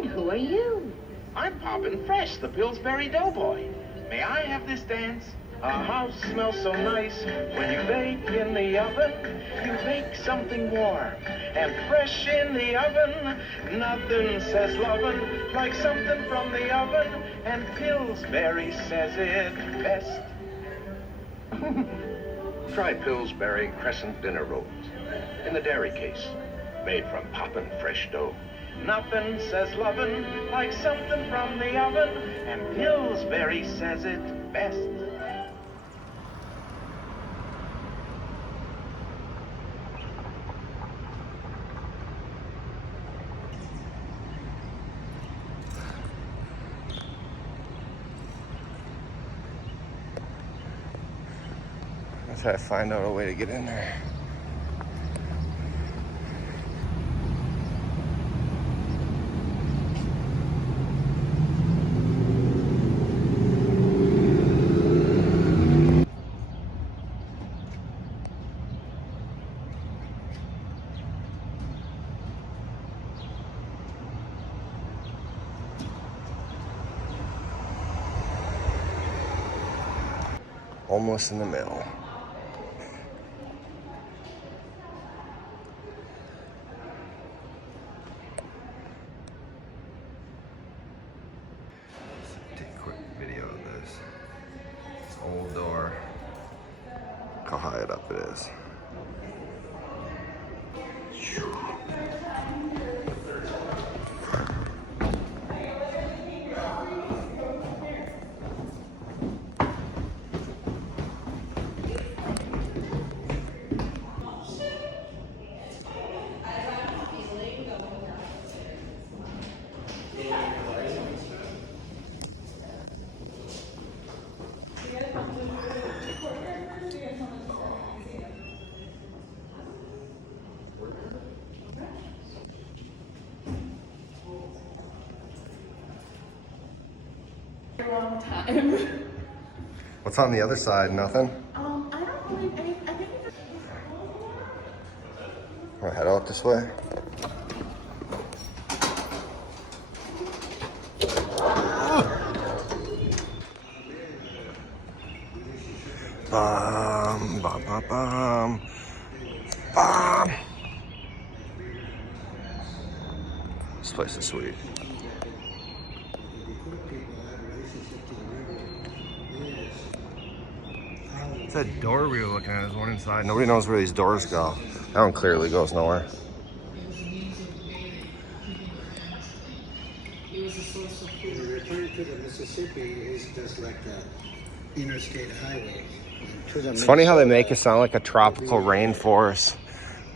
And who are you? I'm Poppin' Fresh, the Pillsbury Doughboy. May I have this dance? Our house smells so nice when you bake in the oven. You bake something warm and fresh in the oven. Nothing says lovin' like something from the oven. And Pillsbury says it best. Try Pillsbury Crescent Dinner Rolls in the dairy case, made from Poppin' Fresh dough. Nothing says lovin' like something from the oven. And Pillsbury says it best. Let's try to find out a way to get in there. Almost in the middle. Take a quick video of this. This old door. Look how high it up it is. Long time. What's on the other side? Nothing? I don't believe any. I think it's We'll head out this way. Bum, bum, bum, bum. Bum. This place is sweet. What's that door we were looking at? There's one inside. Nobody knows where these doors go. That one clearly goes nowhere. Returning to the Mississippi is just like the interstate highway. It's funny how they make it sound like a tropical rainforest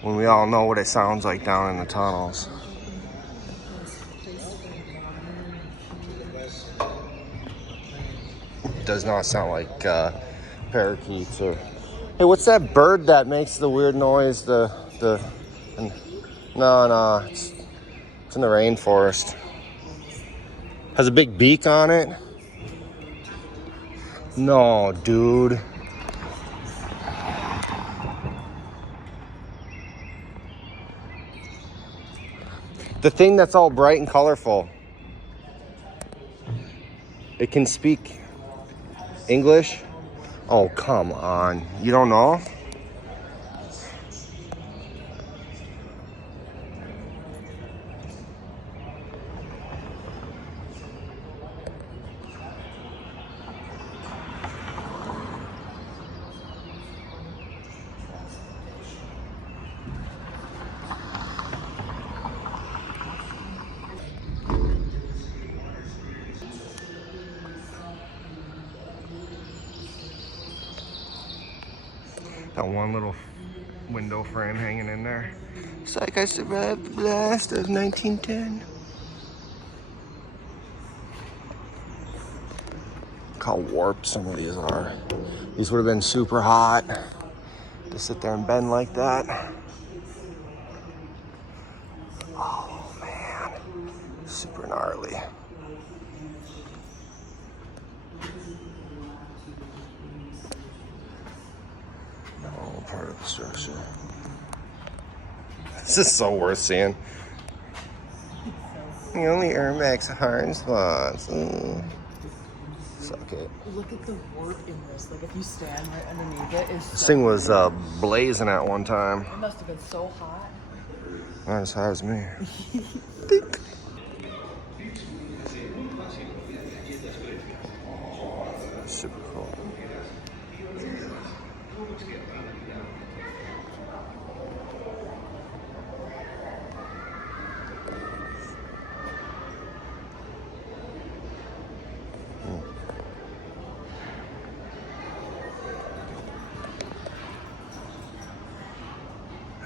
when we all know what it sounds like down in the tunnels. It does not sound like parakeets or... Hey, what's that bird that makes the weird noise? No, it's in the rainforest. Has a big beak on it. No, dude. The thing that's all bright and colorful. It can speak English. Oh, come on. You don't know? That one little window frame hanging in there. It's like I survived the blast of 1910. Look how warped some of these are. These would have been super hot to sit there and bend like that. Oh man, super gnarly. Part of the structure. This is so worth seeing. The only Ermax hard spots. Suck it. Look at the warp in this. Like if you stand right underneath it, it's This so thing was blazing at one time. It must have been so hot. Not as hot as me. Super cool.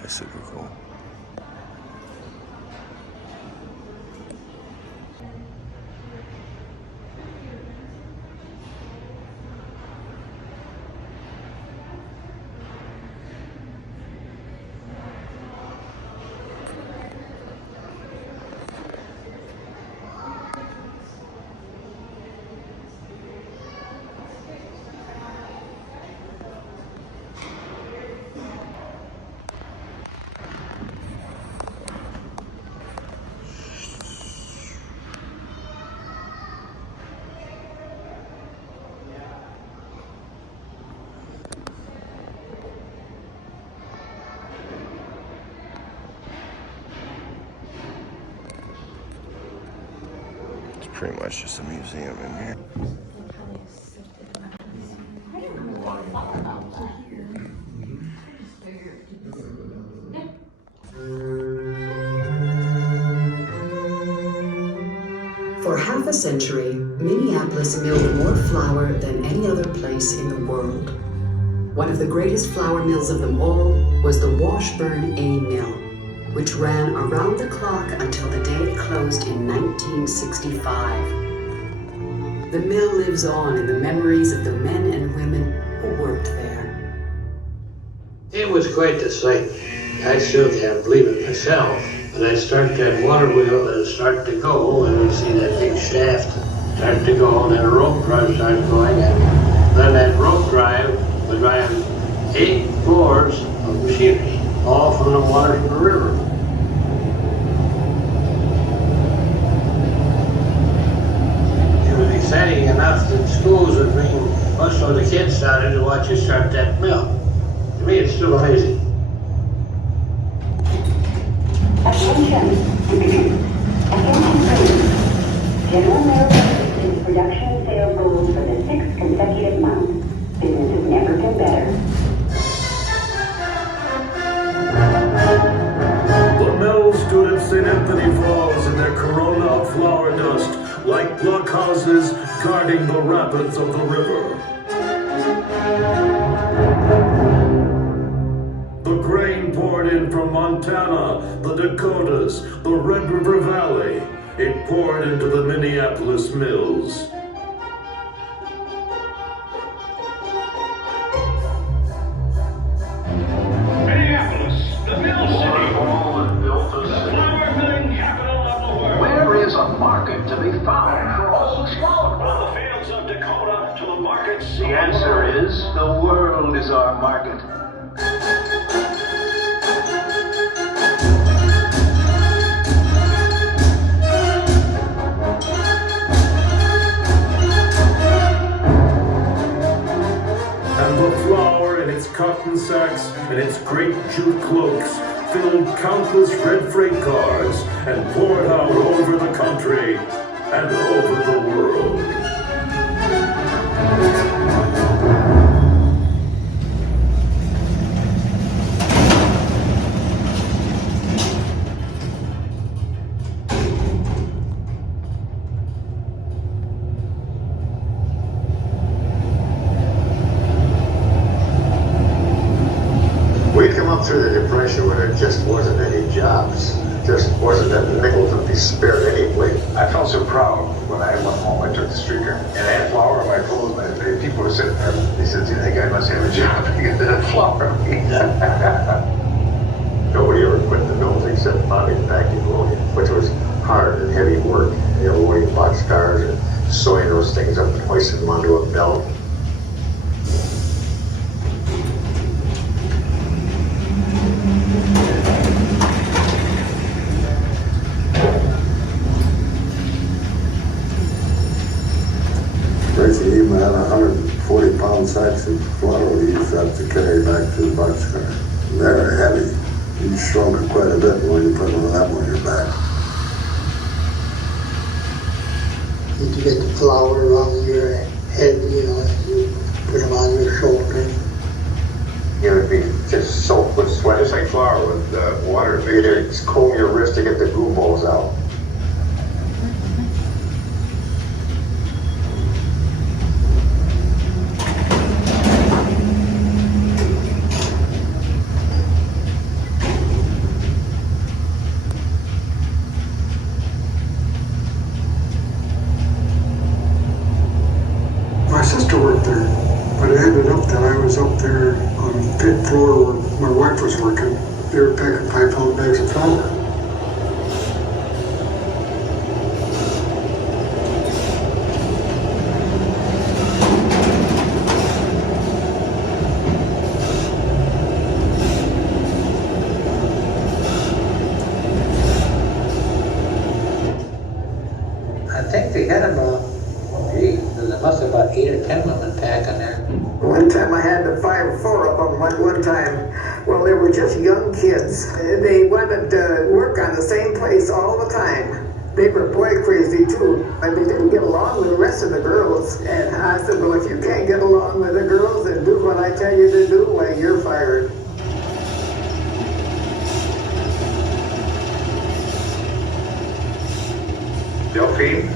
That's super cool. Pretty much just a museum in here. For half a century, Minneapolis milled more flour than any other place in the world. One of the greatest flour mills of them all was the Washburn A Mill, which ran around the clock until the day it closed in 1965. The mill lives on in the memories of the men and women who worked there. It was quite the sight. I still can't believe it myself. When I start that water wheel and start to go, and you see that big shaft start to go, and then a rope drive starts going, and then that rope drive would drive 8 floors of machinery, all from the water from the river. It would be exciting enough that schools would bring most of the kids down here to watch you start that mill. To me, it's still amazing. Attention, please. General Mills is production sales goals for the 6th consecutive month. Business has never been better. The mill stood at St. Anthony Falls in their corona of flour dust, like blockhouses guarding the rapids of the river. The grain poured in from Montana, the Dakotas, the Red River Valley. It poured into the Minneapolis mills. Minneapolis, the mill city, the flour milling capital of the world. Where is a market to be found for old flour? From the fields of Dakota to the markets. The answer is the world is our market. And the flour in its cotton sacks and its great jute cloaks filled countless red freight cars and poured out over the country and over the world. We'd come up through the Depression when there just wasn't any jobs. Just wasn't a nickel to be spared anyway. I felt so proud when I left home. I took the streaker and I had flour in my clothes. And people were sitting there. They said, "Gee, that guy must have a job to get that flour." Nobody ever quit the mills except Bobby and Packy Logan, which was hard and heavy work. You know, loading boxcars and sewing those things up and hoisting them onto a belt. sacks of flour we used to have to carry back to the boxcar. They're heavy. You shrunk it quite a bit when you put one of them on your back. Did you get the flour around your head, you know, and you put them on your shoulder? You would be just soaked with sweat, just like flour with water. You just comb your wrist to get the goo balls out. My sister worked there, but it ended up that I was up there on the 5th floor where my wife was working. They were packing 5-pound bags of flour. I think they had about, there must have about 8 or 10 women packing there. One time I had to fire 4 of them one time. Well, they were just young kids. They wanted to work on the same place all the time. They were boy crazy too, and they didn't get along with the rest of the girls. And I said, well, if you can't get along with the girls and do what I tell you to do, well, you're fired. Delphine?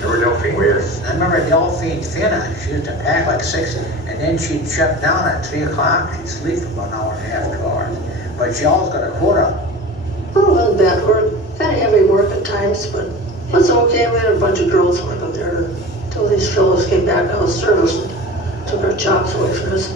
Remember Delphine? Yes. I remember Delphine Finna, she used to pack like 6, and then she'd shut down at 3 o'clock. She'd sleep for about an hour and a half, 2 hours. But she always got a quota. Oh, it wasn't bad work. Kind of heavy work at times, but it was okay. We had a bunch of girls who went up there until these fellows came back out of service and took our jobs away from us.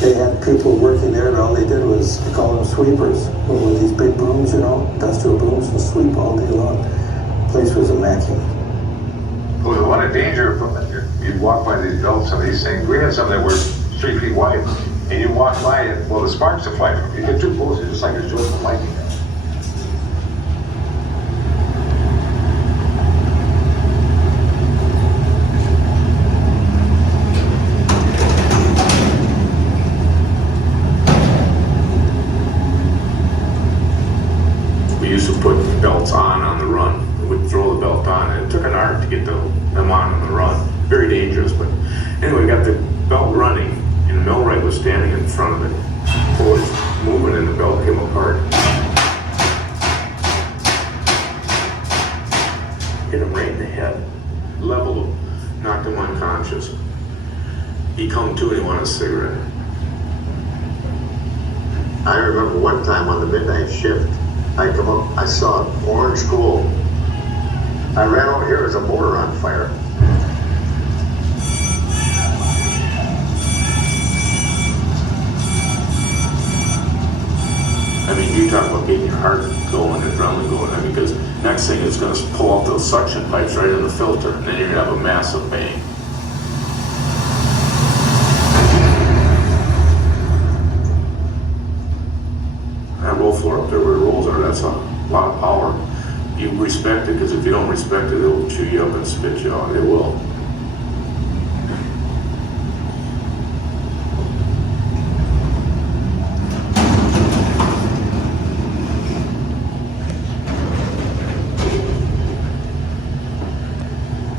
They had people working there, and all they did was, they called them sweepers, with these big brooms, you know, industrial brooms, and sweep all day long. The place was immaculate. Well, there's a lot of danger from it. You'd walk by these belts and these things. We had some that were 3 feet wide, and you walk by it, well, the sparks will fly from it. You get too close, it's just like a jolt of lightning. We used to put belts on the run. We'd throw the belt on, and it took an art to get them on the run. Very dangerous, but anyway, we got the belt running, and the millwright was standing in front of it. Pull was moving, and the belt came apart. Hit him right in the head. Level, knocked him unconscious. He come to and he wanted a cigarette. I remember one time on the midnight shift, I come up, I saw an orange glow. I ran over here, there was a motor on fire. I mean, you talk about getting your heart going, adrenaline going, I mean, because next thing it's going to pull up those suction pipes right in the filter, and then you're going to have a massive bang. That roll floor up there where the rolls are, that's a lot of power. You respect it, because if you don't respect it, it'll chew you up and spit you out. It will.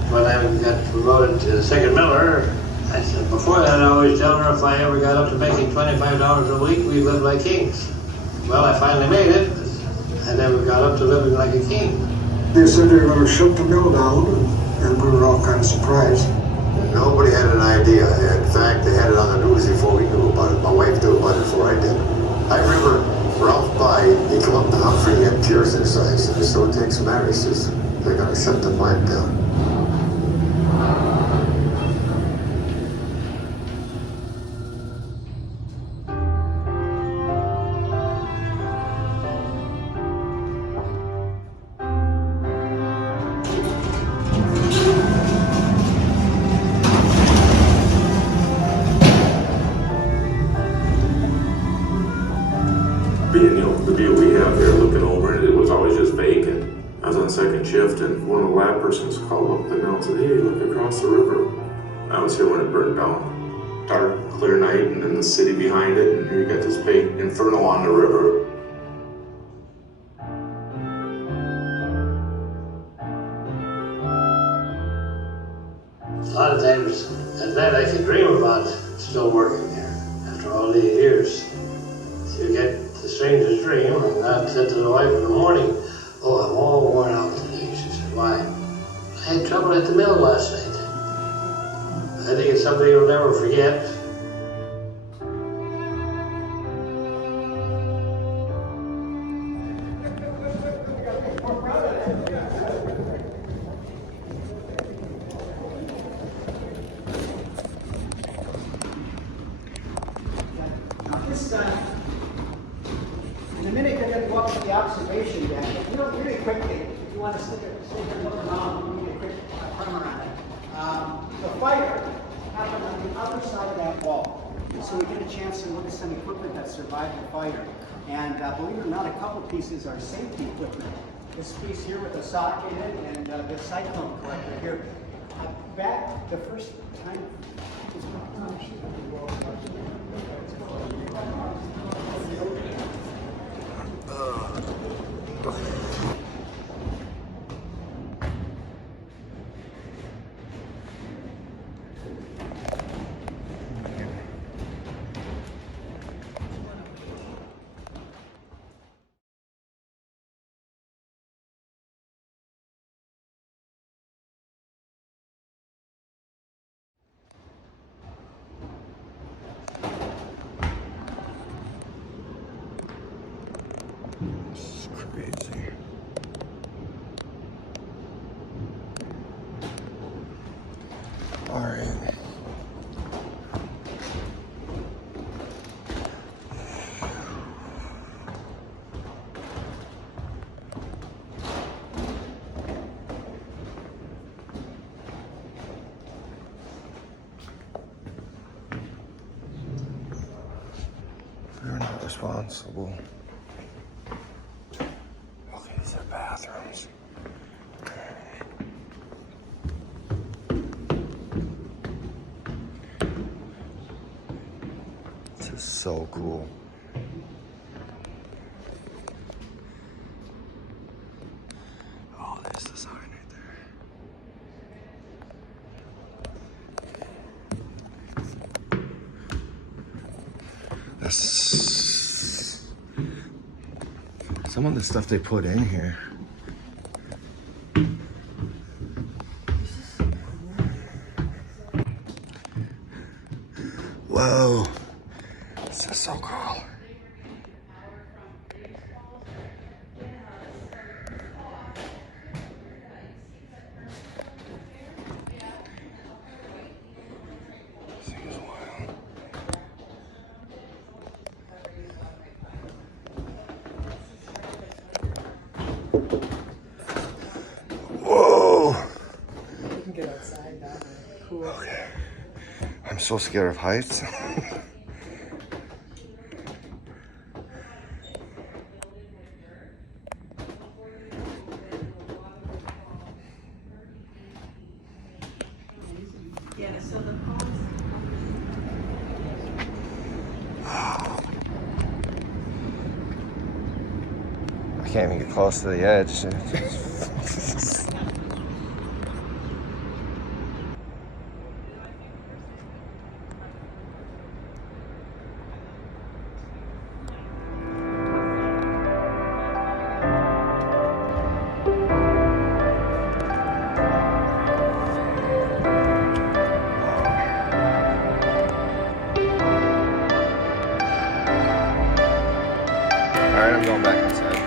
When I got promoted to second miller, I said, before that I always tell her if I ever got up to making $25 a week, we'd live like kings. Well, I finally made it. I never got up to living like a king. They said they were going to shut the mill down, and we were all kind of surprised. Nobody had an idea. In fact, they had it on the news before we knew about it. My wife knew about it before I did. I remember Ralph By, he come up to Humphrey, he had tears in his eyes. He said, so it takes a matter. He says, they're going to shut the plant down. on second shift, and one of the lab persons called up the mill and said, "Hey, look across the river." I was here when it burned down. Dark, clear night, and then the city behind it, and here you got this big inferno on the river. A lot of times at night I could dream about still working there after all these years. So you get the strangest dream, and I said to the wife in the morning, "Oh, I'm all worn out today." She said, "Why?" "I had trouble at the mill last night." I think it's something you'll never forget. In a minute, you're going to go up to the observation deck. Really quickly, if you want to stick a look around, we need a quick primer on it. The fire happened on the other side of that wall. So we get a chance to look at some equipment that survived the fire. And believe it or not, a couple pieces are safety equipment. This piece here with the socket in it, and the cyclone collector here. Back the first time. It's crazy. All right. We're not responsible. Okay, these are bathrooms. This is so cool. Oh, there's the sign right there. That's some of the stuff they put in here. Whoa, this is so cool. This thing is wild. Whoa! You can get outside now. Cool. Okay. I'm so scared of heights. Yeah, so the I can't even get close to the edge. Alright, I'm going back inside.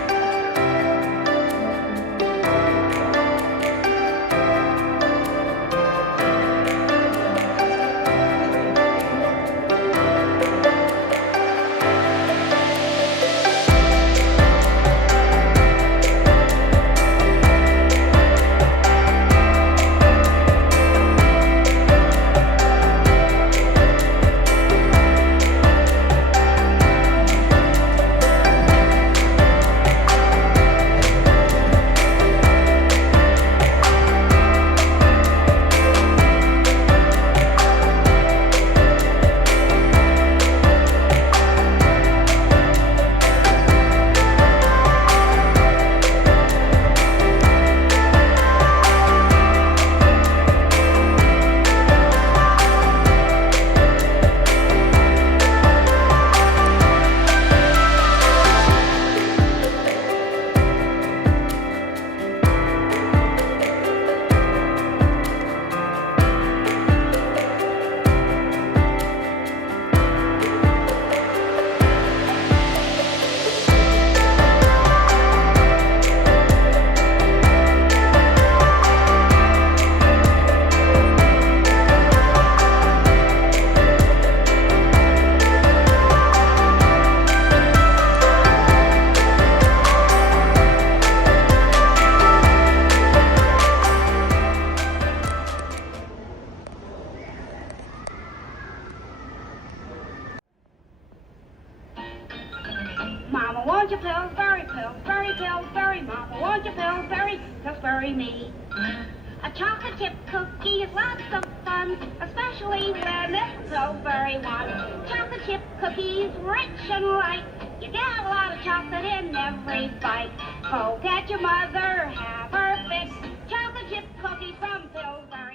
Mama, won't you Pillsbury, Mama, won't you Pillsbury me? A chocolate chip cookie is lots of fun, especially when it's Pillsbury one. Chocolate chip cookies, rich and light. You get a lot of chocolate in every bite. Go get your mother, have her fix chocolate chip cookies from Pillsbury.